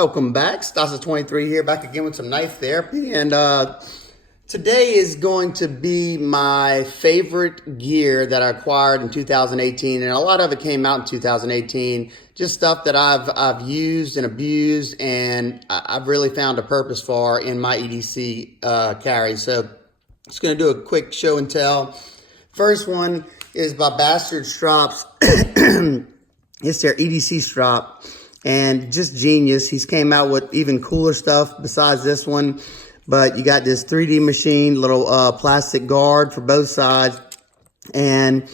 Welcome back. Stasa23 here, back again with some knife therapy. And today is going to be my favorite gear that I acquired in 2018. And a lot of it came out in 2018. Just stuff that I've used and abused, and I've really found a purpose for in my EDC carry. So just going to do a quick show and tell. First one is by Bastard Straps. It's their EDC Strap. And just genius. He's came out with even cooler stuff besides this one. But you got this 3D machine, little plastic guard for both sides. And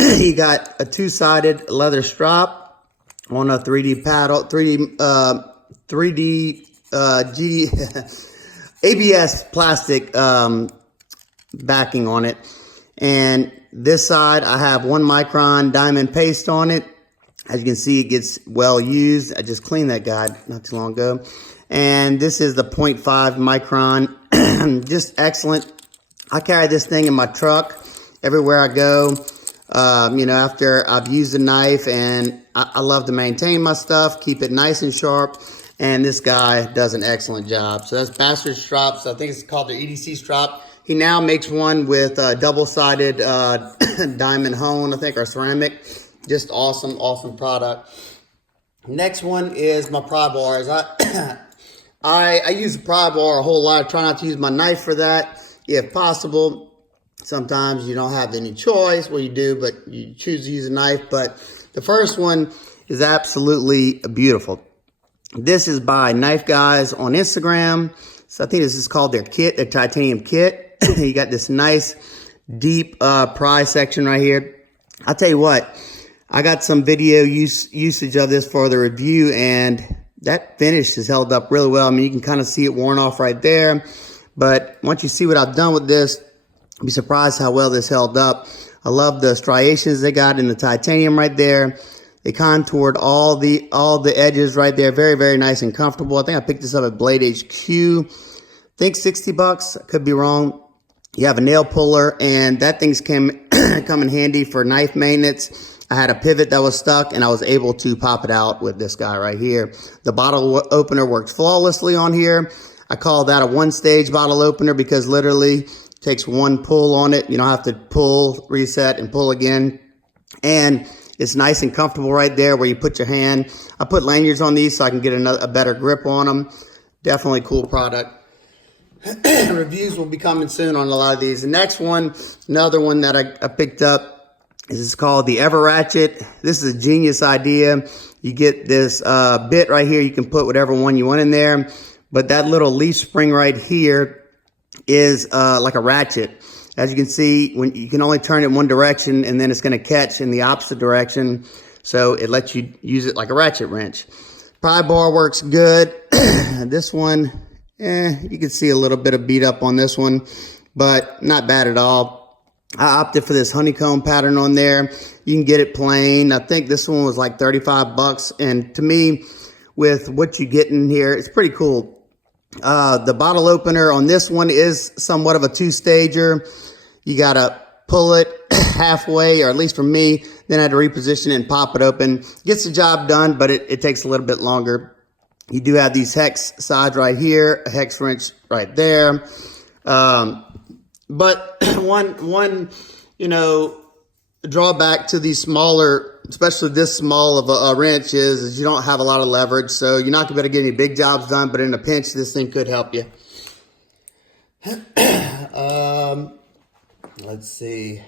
you got a two-sided leather strap on a 3D paddle, 3D ABS plastic backing on it. And this side, I have 1 micron diamond paste on it. As you can see, it gets well used. I just cleaned that guide not too long ago. And this is the 0.5 micron. Just excellent. I carry this thing in my truck everywhere I go. You know, after I've used the knife, and I love to maintain my stuff, keep it nice and sharp. And this guy does an excellent job. So that's Bastard Straps. I think it's called the EDC Strap. He now makes one with a double-sided diamond hone, I think, or ceramic. Just awesome, awesome product. Next one is my Pry Bars. I use the Pry Bar a whole lot. I try not to use my knife for that, if possible. Sometimes you don't have any choice. Well, you do, but you choose to use a knife. But the first one is absolutely beautiful. This is by Knife Guys on Instagram. So I think this is called their kit, their titanium kit. You got this nice, deep pry section right here. I'll tell you what. I got some video usage of this for the review, and that finish has held up really well. I mean, you can kind of see it worn off right there. But once you see what I've done with this, you'll be surprised how well this held up. I love the striations they got in the titanium right there. They contoured all the edges right there. Very, very nice and comfortable. I think I picked this up at Blade HQ. I think 60 bucks. I could be wrong. You have a nail puller, and that thing's come in handy for knife maintenance. I had a pivot that was stuck, and I was able to pop it out with this guy right here. The bottle opener works flawlessly on here. I call that a one-stage bottle opener because literally it takes one pull on it. You don't have to pull, reset, and pull again. And it's nice and comfortable right there where you put your hand. I put lanyards on these so I can get a better grip on them. Definitely cool product. Reviews will be coming soon on a lot of these. The next one, another one that I picked up, is called the EverRatshit. This is a genius idea. You get this bit right here. You can put whatever one you want in there. But that little leaf spring right here is like a ratchet. As you can see, when you can only turn it one direction, and then it's going to catch in the opposite direction. So it lets you use it like a ratchet wrench. Pry bar works good. This one, you can see a little bit of beat up on this one, but not bad at all. I opted for this honeycomb pattern on there. You can get it plain. I think this one was like 35 bucks. And to me, with what you get in here, it's pretty cool. The bottle opener on this one is somewhat of a two-stager. You got to pull it halfway, or at least for me, then I had to reposition it and pop it open. Gets the job done, but it takes a little bit longer. You do have these hex sides right here, a hex wrench right there. But one, you know, drawback to these smaller, especially this small of a wrench is you don't have a lot of leverage. So you're not going to be able to get any big jobs done, but in a pinch, this thing could help you. Let's see.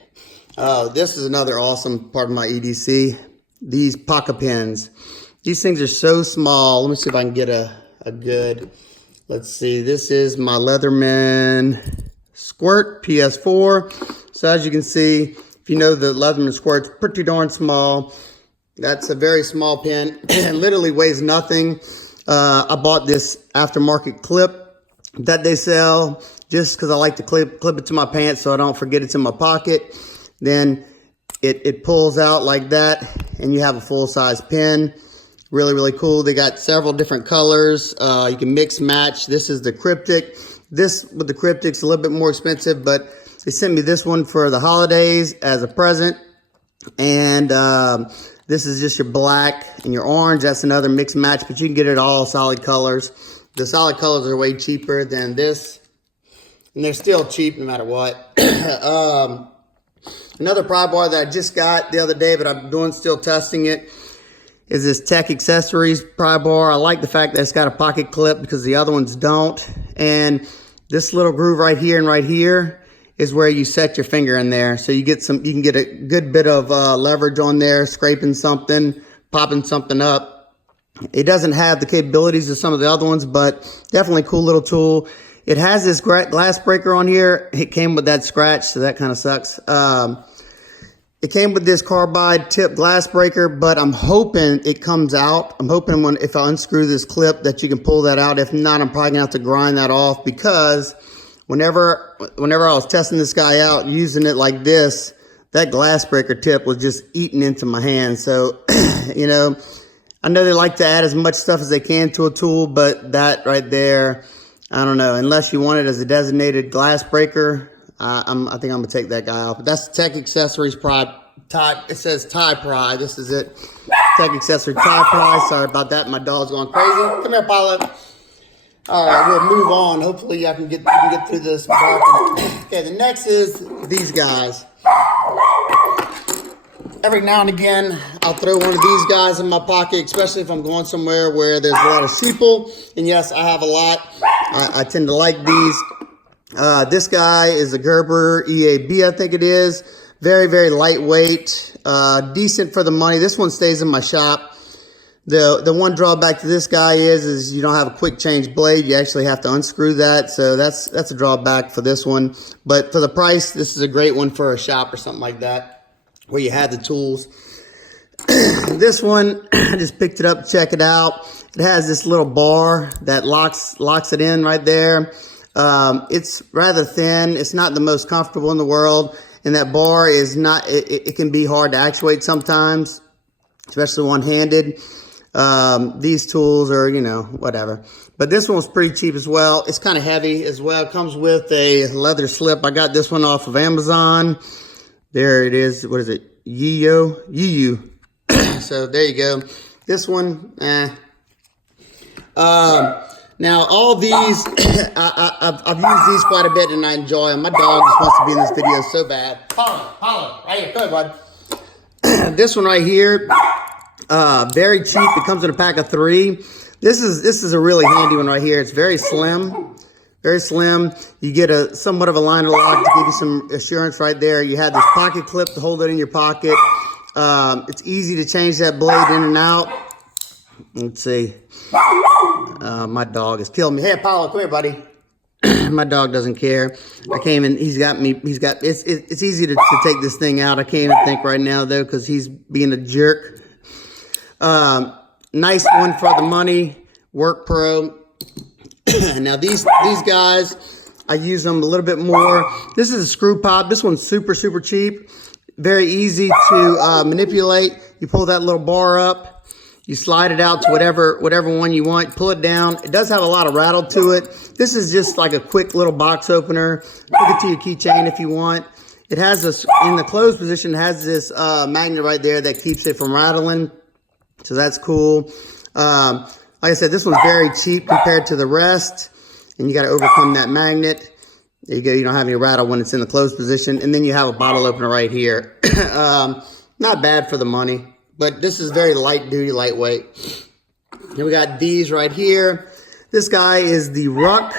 Oh, this is another awesome part of my EDC. These pocket pins. These things are so small. Let me see if I can get a good, let's see. This is my Leatherman Squirt PS4. So as you can see, if you know the Leatherman Squirt's pretty darn small. That's a very small pin. It literally weighs nothing. I bought this aftermarket clip that they sell just because I like to clip it to my pants so I don't forget it's in my pocket. Then it pulls out like that, and you have a full-size pin. Really, really cool. They got several different colors. You can mix match. This is the cryptic. This with the cryptic's a little bit more expensive, but they sent me this one for the holidays as a present. And This is just your black and your orange. That's another mixed match, but you can get it all solid colors. The solid colors are way cheaper than this, and they're still cheap no matter what. Another pry bar that I just got the other day, but I'm still testing it, is this Tech Accessories pry bar. I like the fact that it's got a pocket clip because the other ones don't. And this little groove right here and right here is where you set your finger in there. So you can get a good bit of leverage on there, scraping something, popping something up. It doesn't have the capabilities of some of the other ones, but definitely a cool little tool. It has this glass breaker on here. It came with that scratch, so that kind of sucks. It came with this carbide tip glass breaker, but I'm hoping it comes out. I'm hoping if I unscrew this clip that you can pull that out. If not, I'm probably gonna have to grind that off, because whenever I was testing this guy out using it like this, that glass breaker tip was just eating into my hand. So, you know, I know they like to add as much stuff as they can to a tool, but that right there, I don't know. Unless you want it as a designated glass breaker, I think I'm gonna take that guy off. But that's the Tech Accessories type. It says tie pry. This is it. Tech Accessory tie pry. Sorry about that. My dog's going crazy. Come here, Pilot. All right, we'll move on. Hopefully, I can get through this. Okay, the next is these guys. Every now and again, I'll throw one of these guys in my pocket, especially if I'm going somewhere where there's a lot of people. And yes, I have a lot. I tend to like these. This guy is a Gerber EAB, I think it is. Very, very lightweight, decent for the money. This one stays in my shop. The one drawback to this guy is you don't have a quick change blade. You actually have to unscrew that. So that's a drawback for this one. But for the price, this is a great one for a shop or something like that, where you have the tools. This one, I just picked it up to check it out. It has this little bar that locks it in right there. It's rather thin. It's not the most comfortable in the world. And that bar is not, it can be hard to actuate sometimes, especially one-handed. These tools are, you know, whatever. But this one was pretty cheap as well. It's kind of heavy as well. It comes with a leather slip. I got this one off of Amazon. There it is. What is it? Yiyu. So there you go. This one, now, all these, I've used these quite a bit and I enjoy them. My dog just wants to be in this video so bad. Holla, right here, go ahead, bud. This one right here, very cheap. It comes in a pack of 3. This is a really handy one right here. It's very slim, very slim. You get somewhat of a liner lock to give you some assurance right there. You have this pocket clip to hold it in your pocket. It's easy to change that blade in and out. Let's see. My dog is killing me. Hey, Apollo, come here, buddy. My dog doesn't care. I came in. It's easy to take this thing out. I can't even think right now though, because he's being a jerk. Nice one for the money. Work Pro. Now these guys, I use them a little bit more. This is a screw pop. This one's super, super cheap. Very easy to manipulate. You pull that little bar up. You slide it out to whatever one you want. Pull it down. It does have a lot of rattle to it. This is just like a quick little box opener. Hook it to your keychain if you want. It has this, in the closed position, it has this magnet right there that keeps it from rattling. So that's cool. Like I said, this one's very cheap compared to the rest. And you got to overcome that magnet. There you go. You don't have any rattle when it's in the closed position. And then you have a bottle opener right here. Not bad for the money. But this is very light duty, lightweight. Then we got these right here. This guy is the Ruck,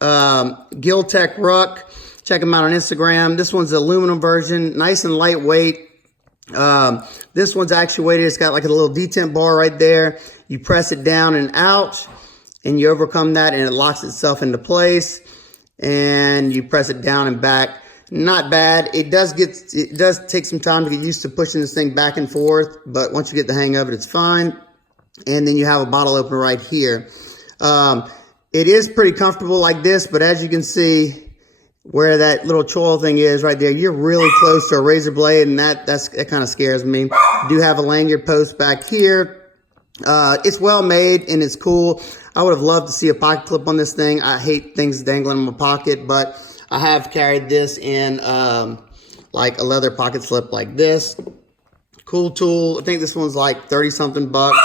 Giltech Ruck. Check him out on Instagram. This one's the aluminum version, nice and lightweight. This one's actuated. It's got like a little detent bar right there. You press it down and out, and you overcome that, and it locks itself into place. And you press it down and back. Not bad. It does take some time to get used to pushing this thing back and forth, but once you get the hang of it, it's fine. And then you have a bottle opener right here. It is pretty comfortable like this, but as you can see where that little choil thing is right there, you're really close to a razor blade, and that kind of scares me. You do have a lanyard post back here. It's well made and it's cool. I would have loved to see a pocket clip on this thing. I hate things dangling in my pocket, but I have carried this in like a leather pocket slip like this. Cool tool. I think this one's like 30 something bucks.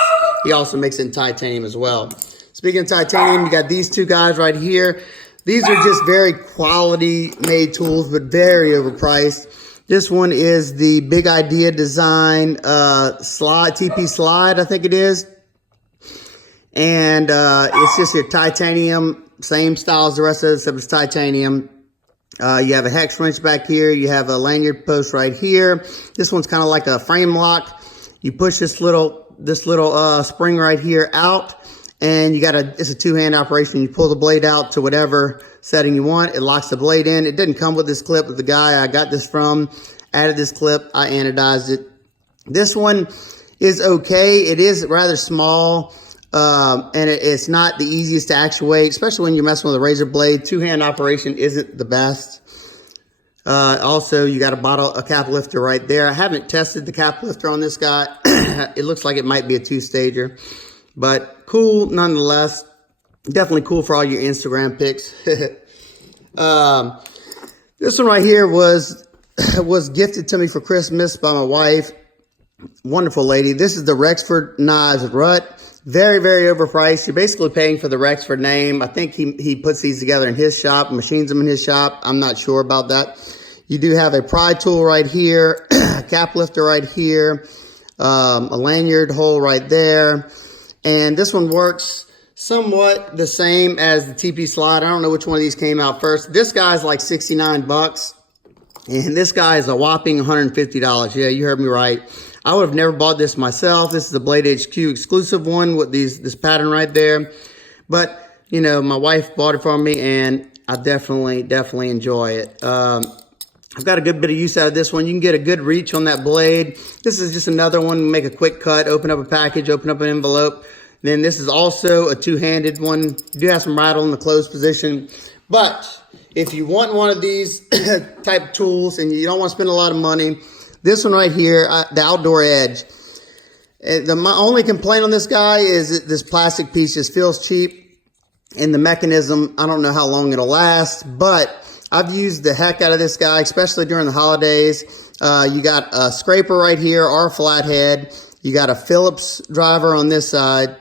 He also makes it in titanium as well. Speaking of titanium, you got these two guys right here. These are just very quality made tools, but very overpriced. This one is the Big Idea Design slide, TP slide, I think it is. And it's just your titanium, same style as the rest of it, except it's titanium. You have a hex wrench back here. You have a lanyard post right here. This one's kind of like a frame lock. You push this little spring right here out, and it's a two-hand operation. You pull the blade out to whatever setting you want. It locks the blade in. It didn't come with this clip, but the guy I got this from added this clip. I anodized it. This one is okay. It is rather small. And it's not the easiest to actuate, especially when you're messing with a razor blade. Two-hand operation isn't the best. Also, you got a cap lifter right there. I haven't tested the cap lifter on this guy. It looks like it might be a two-stager, but cool nonetheless. Definitely cool for all your Instagram pics. This one right here was gifted to me for Christmas by my wife. Wonderful lady. This is the Rexford Knives Rut. Very, very overpriced. You're basically paying for the Rexford name. I think he puts these together in his shop, machines them in his shop. I'm not sure about that. You do have a pry tool right here, a cap lifter right here, a lanyard hole right there. And this one works somewhat the same as the TP slide. I don't know which one of these came out first. This guy's like 69 bucks. And this guy is a whopping $150. Yeah, you heard me right. I would have never bought this myself. This is a Blade HQ exclusive one with this pattern right there. But, you know, my wife bought it for me, and I definitely enjoy it. I've got a good bit of use out of this one. You can get a good reach on that blade. This is just another one. Make a quick cut, open up a package, open up an envelope. Then this is also a two-handed one. You do have some rattle in the closed position. But if you want one of these type tools and you don't want to spend a lot of money, this one right here, the Outdoor Edge. My only complaint on this guy is that this plastic piece just feels cheap. And the mechanism, I don't know how long it'll last. But I've used the heck out of this guy, especially during the holidays. You got a scraper right here, or a flathead. You got a Phillips driver on this side.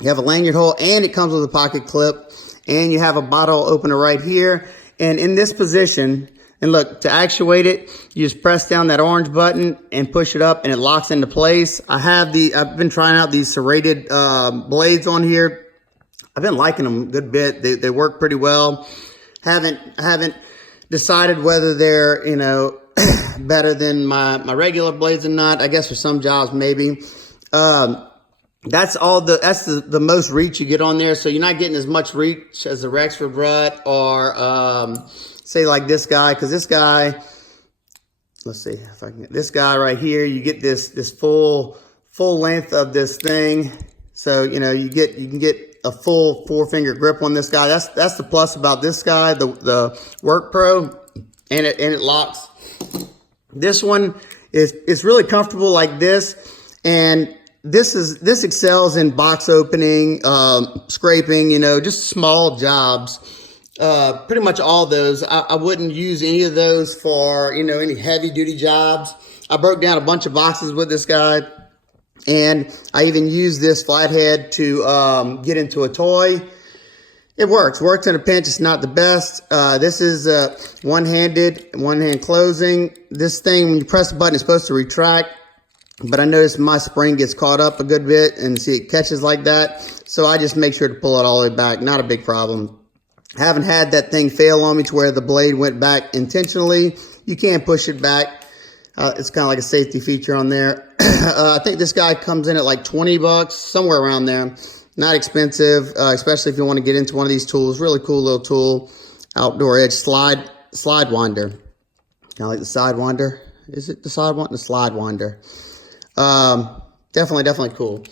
You have a lanyard hole, and it comes with a pocket clip. And you have a bottle opener right here. And in this position, and look, to actuate it, you just press down that orange button and push it up, and it locks into place. I've been trying out these serrated blades on here. I've been liking them a good bit. They work pretty well. Haven't decided whether they're, you know, better than my regular blades or not. I guess for some jobs maybe. That's the most reach you get on there. So you're not getting as much reach as the Rexford Rut or say like this guy, because this guy, let's see if I can get this guy right here. You get this full length of this thing. So, you know, you can get a full 4-finger grip on this guy. That's the plus about this guy, the Work Pro, and it locks. This one is really comfortable like this, and this excels in box opening, scraping, you know, just small jobs. Pretty much all those. I wouldn't use any of those for, you know, any heavy duty jobs. I broke down a bunch of boxes with this guy, and I even used this flathead to get into a toy. It works in a pinch. It's not the best. This is one-handed, one-hand closing. This thing, when you press the button, it's supposed to retract, but I noticed my spring gets caught up a good bit, and see, it catches like that. So I just make sure to pull it all the way back. Not a big problem. Haven't had that thing fail on me to where the blade went back intentionally. You can push it back. It's kind of like a safety feature on there. I think this guy comes in at like 20 bucks, somewhere around there. Not expensive, especially if you want to get into one of these tools. Really cool little tool. Outdoor Edge slide winder. Kind of like the Sidewinder. Is it the Sidewinder? The slide winder. Definitely cool.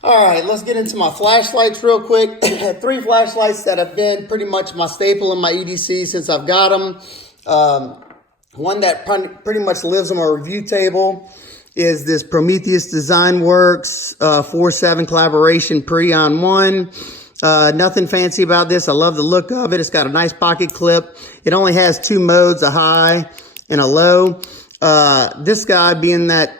All right, let's get into my flashlights real quick. 3 flashlights that have been pretty much my staple in my EDC since I've got them. One that pretty much lives on my review table is this Prometheus Design Works 4.7 collaboration Pre-on 1. Nothing fancy about this. I love the look of it. It's got a nice pocket clip. It only has 2 modes, a high and a low. This guy, being that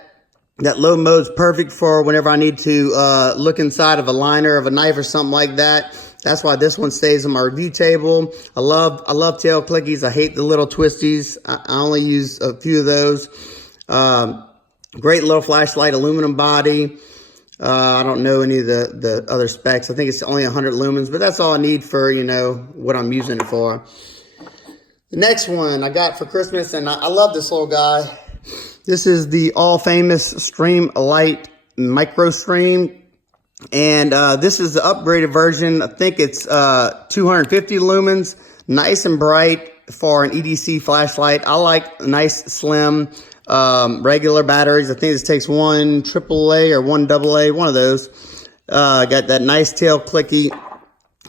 That low mode's perfect for whenever I need to look inside of a liner of a knife or something like that. That's why this one stays on my review table. I love tail clickies. I hate the little twisties. I only use a few of those. Great little flashlight, aluminum body. I don't know any of the other specs. I think it's only 100 lumens, but that's all I need for, you know, what I'm using it for. The next one I got for Christmas, and I love this little guy. This is the all-famous Streamlight Micro Stream, and this is the upgraded version. I think it's 250 lumens, nice and bright for an EDC flashlight. I like nice, slim, regular batteries. I think this takes one AAA or one AA, one of those. Got that nice tail clicky,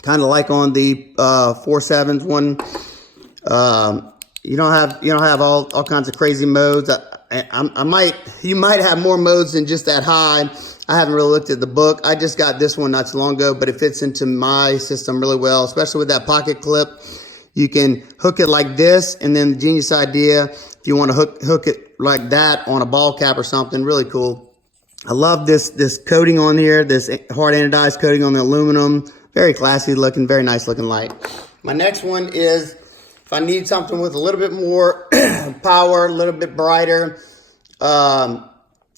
kind of like on the 4.7s one. You don't have all kinds of crazy modes. You might have more modes than just that high. I haven't really looked at the book. I just got this one not too long ago, but it fits into my system really well, especially with that pocket clip. You can hook it like this, and then the genius idea, if you want to hook it like that on a ball cap or something, really cool. I love this coating on here, this hard anodized coating on the aluminum. Very classy looking, very nice looking light. My next one is, if I need something with a little bit more power, a little bit brighter,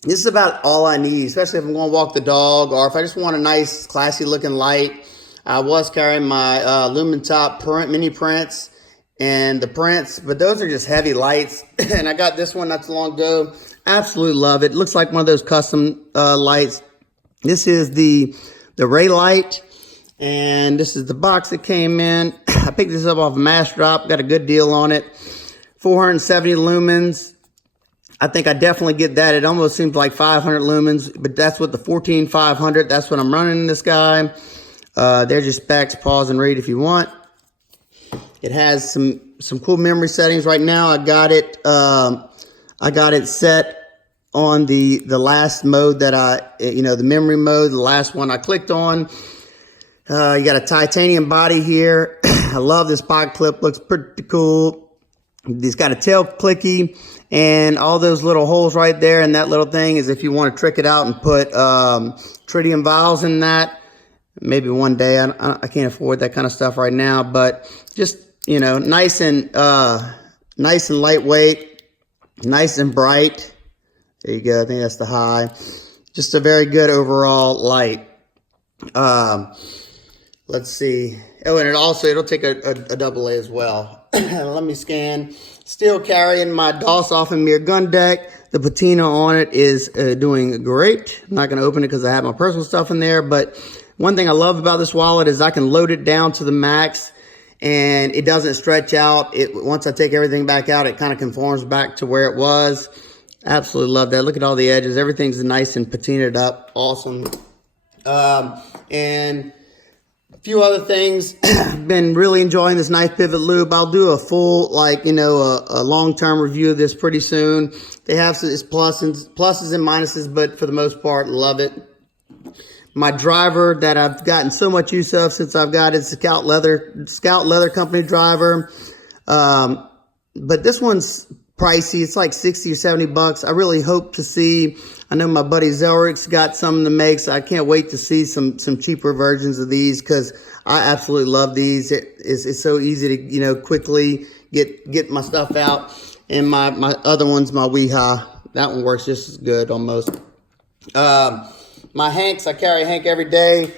this is about all I need, especially if I'm going to walk the dog, or if I just want a nice, classy looking light. I was carrying my Lumen Top mini prints and the prints, but those are just heavy lights. And I got this one not too long ago. Absolutely love it. Looks like one of those custom lights. This is the Ray light, and this is the box that came in. I picked this up off of Mass Drop, got a good deal on it. 470 lumens. I think I definitely get that. It almost seems like 500 lumens, but that's what the 14500, that's what I'm running in this guy. There's your specs, pause and read if you want. It has some cool memory settings. Right now I got it set on the last mode that the memory mode, the last one I clicked on. You got a titanium body here. I love this pocket clip, looks pretty cool. It's got a tail clicky and all those little holes right there, and that little thing is if you want to trick it out and put tritium vials in that. Maybe one day. I can't afford that kind of stuff right now, but just, nice and lightweight, nice and bright. There you go. I think that's the high. Just a very good overall light. Let's see. Oh, and it'll take a AA as well. Let me scan. Still carrying my DOS off and mirror gun deck. The patina on it is doing great. I'm not going to open it because I have my personal stuff in there, but one thing I love about this wallet is I can load it down to the max and it doesn't stretch out. Once I take everything back out, it kind of conforms back to where it was. Absolutely love that. Look at all the edges. Everything's nice and patinaed up. Awesome. And a few other things. Been really enjoying this knife pivot loop. I'll do a full, a long-term review of this pretty soon. They have its pluses and minuses, but for the most part, love it. My driver that I've gotten so much use of since I've got it, Scout Leather Company driver. But this one's pricey. It's like 60 or 70 bucks. I really hope to see, I know my buddy Zelric's got some to make, so I can't wait to see some cheaper versions of these because I absolutely love these. It's so easy to, quickly get my stuff out. And my other one's my Weehaw. That one works just as good almost. My Hanks, I carry Hank every day.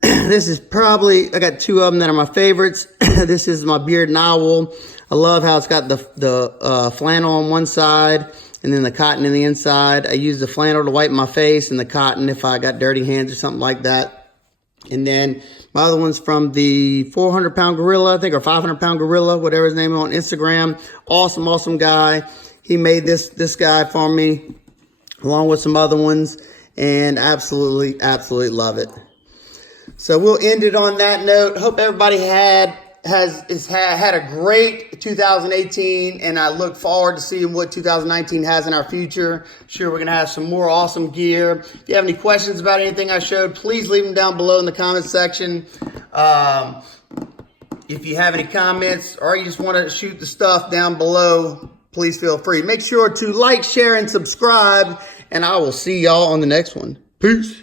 This is I got two of them that are my favorites. This is my Beard Owl. I love how it's got the flannel on one side and then the cotton in the inside. I use the flannel to wipe my face and the cotton if I got dirty hands or something like that. And then my other one's from the 400-pound gorilla, I think, or 500-pound gorilla, whatever his name is, on Instagram. Awesome guy. He made this guy for me along with some other ones. And absolutely love it. So we'll end it on that note. Hope everybody had a great 2018, and I look forward to seeing what 2019 has in our future. Sure, we're going to have some more awesome gear. If you have any questions about anything I showed, please leave them down below in the comments section. If you have any comments or you just want to shoot the stuff down below, please feel free. Make sure to like, share, and subscribe. and I will see y'all on the next one. Peace.